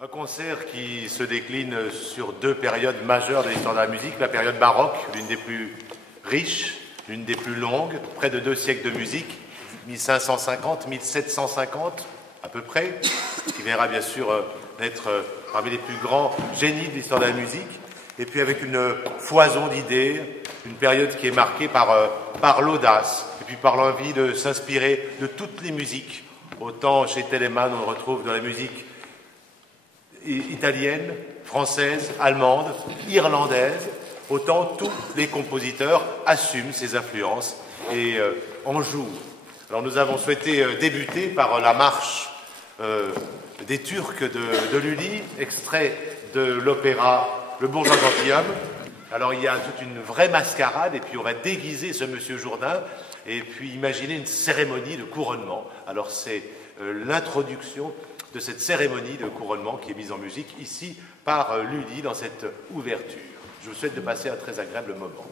Un concert qui se décline sur deux périodes majeures de l'histoire de la musique. La période baroque, l'une des plus riches, l'une des plus longues, près de 2 siècles de musique, 1550, 1750 à peu près, qui verra bien sûr être parmi les plus grands génies de l'histoire de la musique. Et puis avec une foison d'idées, une période qui est marquée par l'audace, et puis par l'envie de s'inspirer de toutes les musiques. Autant chez Telemann, on le retrouve dans la musique italienne, française, allemande, irlandaise, autant tous les compositeurs assument ces influences et en jouent. Alors nous avons souhaité débuter par la marche des Turcs de Lully, extrait de l'opéra Le Bourgeois gentilhomme. Alors il y a toute une vraie mascarade et puis on va déguiser ce monsieur Jourdain et puis imaginer une cérémonie de couronnement. Alors c'est l'introduction de cette cérémonie de couronnement qui est mise en musique ici par Lully dans cette ouverture. Je vous souhaite de passer un très agréable moment.